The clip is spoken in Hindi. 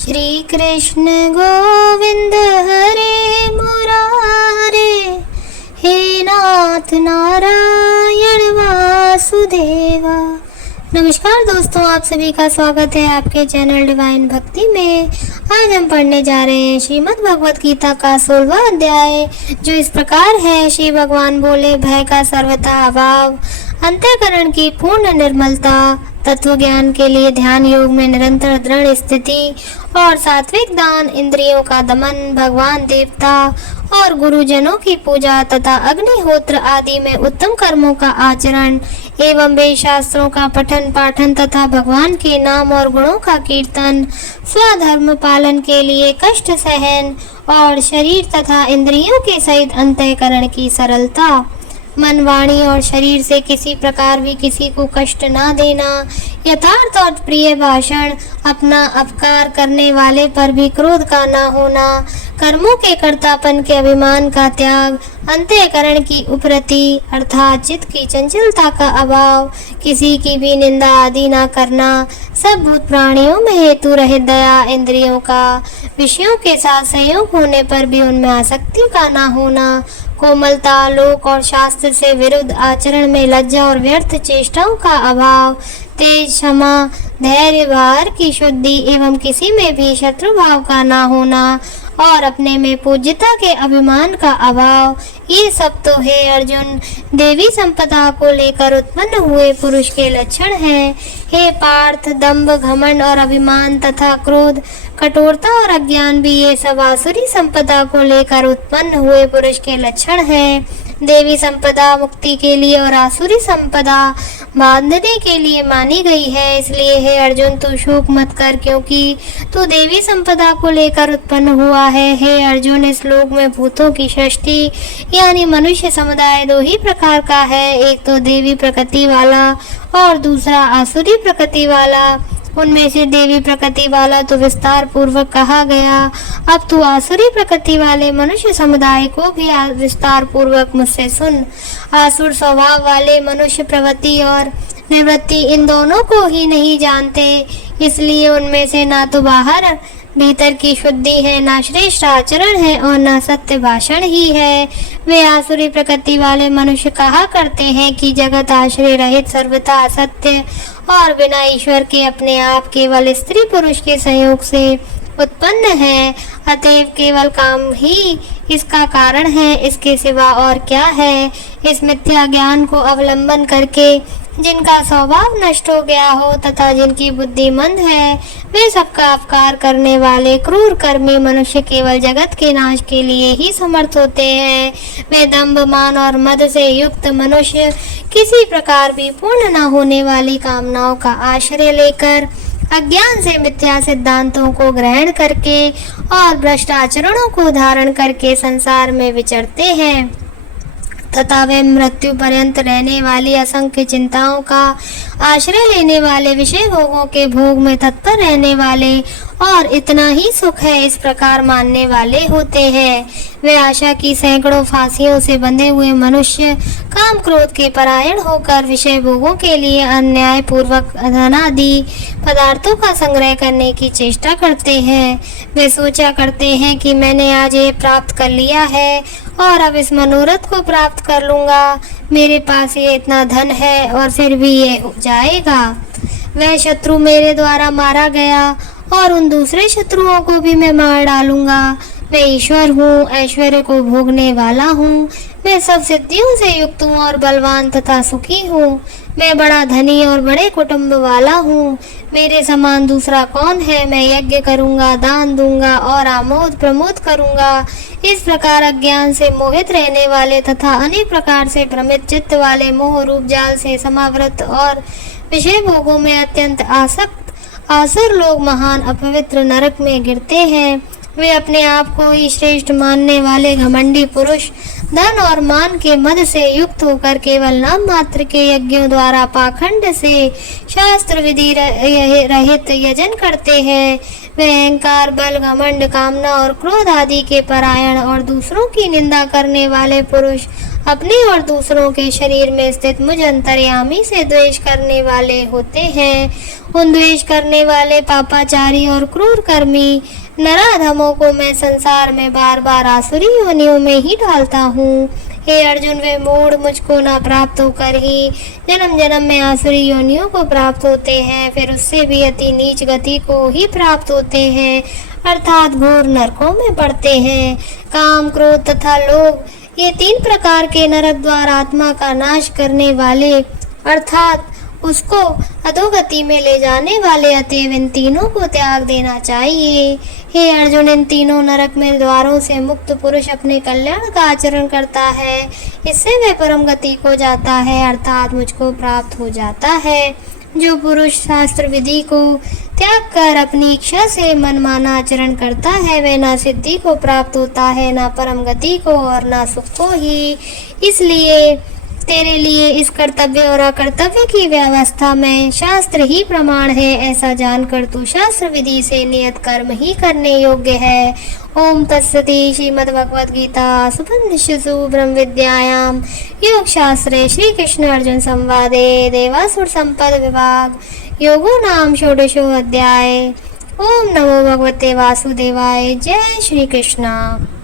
श्री कृष्ण गोविंद हरे मुरारे, हे नाथ नारायण वासुदेवा। नमस्कार दोस्तों, आप सभी का स्वागत है आपके चैनल डिवाइन भक्ति में। आज हम पढ़ने जा रहे हैं श्रीमद् भगवत गीता का 16वां अध्याय, जो इस प्रकार है। श्री भगवान बोले, भय का सर्वथा अभाव, अंतःकरण की पूर्ण निर्मलता, तत्व ज्ञान के लिए ध्यान योग में निरंतर दृढ़ स्थिति और सात्विक दान, इंद्रियों का दमन, भगवान देवता और गुरुजनों की पूजा तथा अग्निहोत्र आदि में उत्तम कर्मों का आचरण एवं वेद शास्त्रों का पठन पाठन तथा भगवान के नाम और गुणों का कीर्तन, स्वधर्म पालन के लिए कष्ट सहन और शरीर तथा इंद्रियों के सहित अंतःकरण की सरलता, मन वाणी और शरीर से किसी प्रकार भी किसी को कष्ट ना देना, यथार्थ और प्रिय भाषण, अपना अपकार करने वाले पर भी क्रोध का ना होना, कर्मों के कर्तापन के अभिमान का त्याग, अंतःकरण की उपरति अर्थात चित्त की चंचलता का अभाव, किसी की भी निंदा आदि ना करना, सब भूत प्राणियों में हेतु रहित दया, इंद्रियों का विषयों के साथ संयोग होने पर भी उनमें आसक्ति का ना होना, कोमलता, लोक और शास्त्र से विरुद्ध आचरण में लज्जा और व्यर्थ चेष्टाओं का अभाव, तेज, क्षमा, धैर्य, भार की शुद्धि एवं किसी में भी शत्रु भाव का ना होना और अपने में पूज्यता के अभिमान का अभाव, ये सब तो है अर्जुन देवी संपदा को लेकर उत्पन्न हुए पुरुष के लक्षण हैं। हे पार्थ, दंभ, घमंड और अभिमान तथा क्रोध, कठोरता और अज्ञान भी ये सब आसुरी संपदा को लेकर उत्पन्न हुए पुरुष के लक्षण हैं। देवी संपदा मुक्ति के लिए और आसुरी संपदा बांधने के लिए मानी गई है। इसलिए हे अर्जुन, तू शोक मत कर, क्योंकि तू देवी संपदा को लेकर उत्पन्न हुआ है। हे अर्जुन, इस लोक में भूतों की सृष्टि यानी मनुष्य समुदाय दो ही प्रकार का है, एक तो देवी प्रकृति वाला और दूसरा आसुरी प्रकृति वाला। उनमें से देवी प्रकृति वाला तो विस्तार पूर्वक कहा गया। अब तू आसुरी प्रकृति वाले मनुष्य समुदाय को भी विस्तार पूर्वक मुझसे सुन। आसुर स्वभाव वाले मनुष्य प्रवृत्ति और निवृत्ति इन दोनों को ही नहीं जानते, इसलिए उनमें से ना तो बाहर भीतर की शुद्धि है, ना श्रेष्ठ आचरण है और ना सत्य भाषण ही है। वे आसुरी प्रकृति वाले मनुष्य कहा करते हैं कि जगत आश्रय रहित सर्वथा असत्य और बिना ईश्वर के अपने आप केवल स्त्री पुरुष के संयोग से उत्पन्न है, अतएव केवल काम ही इसका कारण है, इसके सिवा और क्या है। इस मिथ्या ज्ञान को अवलंबन करके जिनका स्वभाव नष्ट हो गया हो तथा जिनकी बुद्धि मंद है, वे सबका अपकार करने वाले क्रूर कर्मी मनुष्य केवल जगत के नाश के लिए ही समर्थ होते हैं। वे दंभ, मान और मद से युक्त मनुष्य किसी प्रकार भी पूर्ण न होने वाली कामनाओं का आश्रय लेकर, अज्ञान से मिथ्या सिद्धांतों को ग्रहण करके और भ्रष्ट आचरणों को धारण करके संसार में विचरते हैं तथा वे मृत्यु पर्यंत रहने वाली असंख्य चिंताओं का आश्रय लेने वाले, विषय भोगों के भोग में तत्पर रहने वाले और इतना ही सुख है इस प्रकार मानने वाले होते हैं। वे आशा की सैकड़ों फांसियों से बंधे हुए मनुष्य काम क्रोध के परायण होकर विषय भोगों के लिए अन्याय पूर्वक धनादि पदार्थों का संग्रह करने की चेष्टा करते हैं। वे सोचा करते हैं कि मैंने आज ये प्राप्त कर लिया है और अब इस मनोरथ को प्राप्त कर लूंगा, मेरे पास ये इतना धन है और फिर भी ये हो जाएगा। वह शत्रु मेरे द्वारा मारा गया और उन दूसरे शत्रुओं को भी मैं मार डालूंगा। मैं ईश्वर हूँ, ऐश्वर्य को भोगने वाला हूँ, मैं सब सिद्धियों से युक्त हूँ और बलवान तथा सुखी हूँ। मैं बड़ा धनी और बड़े कुटुंब वाला हूँ, मेरे समान दूसरा कौन है। मैं यज्ञ करूँगा, दान दूंगा और आमोद प्रमोद करूँगा। इस प्रकार अज्ञान से मोहित रहने वाले तथा अनेक प्रकार से भ्रमित चित्त वाले मोह रूप जाल से समावृत और विषय भोगों में अत्यंत आसक्त आसुर लोग महान अपवित्र नरक में गिरते हैं। वे अपने आप को ही श्रेष्ठ मानने वाले घमंडी पुरुष धन और मान के मद से युक्त होकर केवल नाम मात्र के यज्ञों द्वारा पाखंड से शास्त्र विधि रहित यजन करते हैं। वे अहंकार, बल, घमंड, कामना और क्रोध आदि के परायण और दूसरों की निंदा करने वाले पुरुष अपने और दूसरों के शरीर में स्थित मुझ अंतर्यामी से द्वेष करने वाले होते हैं। उन द्वेष करने वाले पापाचारी और क्रूर कर्मी नराधमों को मैं संसार में बार बार आसुरी योनियों में ही डालता हूँ। हे अर्जुन, वे मूढ़ मुझको न प्राप्त होकर ही जन्म जन्म में आसुरी योनियों को प्राप्त होते हैं, फिर उससे भी अति नीच गति को ही प्राप्त होते हैं, अर्थात घोर नरकों में पड़ते हैं। काम, क्रोध तथा लोभ, ये 3 प्रकार के नरक द्वार आत्मा का नाश करने वाले अर्थात उसको अधोगति में ले जाने वाले, अतएव इन तीनों को त्याग देना चाहिए। हे अर्जुन, इन तीनों नरक में द्वारों से मुक्त पुरुष अपने कल्याण का आचरण करता है, इससे वह परम गति को जाता है, अर्थात मुझको प्राप्त हो जाता है। जो पुरुष शास्त्र विधि को त्याग कर अपनी इच्छा से मनमाना आचरण करता है, वह ना सिद्धि को प्राप्त होता है, ना परम गति को और ना सुख को ही। इसलिए तेरे लिए इस कर्तव्य और अकर्तव्य की व्यवस्था में शास्त्र ही प्रमाण है, ऐसा जानकर तू शास्त्र विधि से नियत कर्म ही करने योग्य है। ओम तत्सति। श्रीमद्भगवद गीता सुपनिषत्सु ब्रह्म विद्यायाम योग शास्त्रे श्री कृष्ण अर्जुन संवादे देवासुर संपद विभाग योगो नाम षोडशो अध्याय। ओम नमो भगवते वासुदेवाय। जय श्री कृष्ण।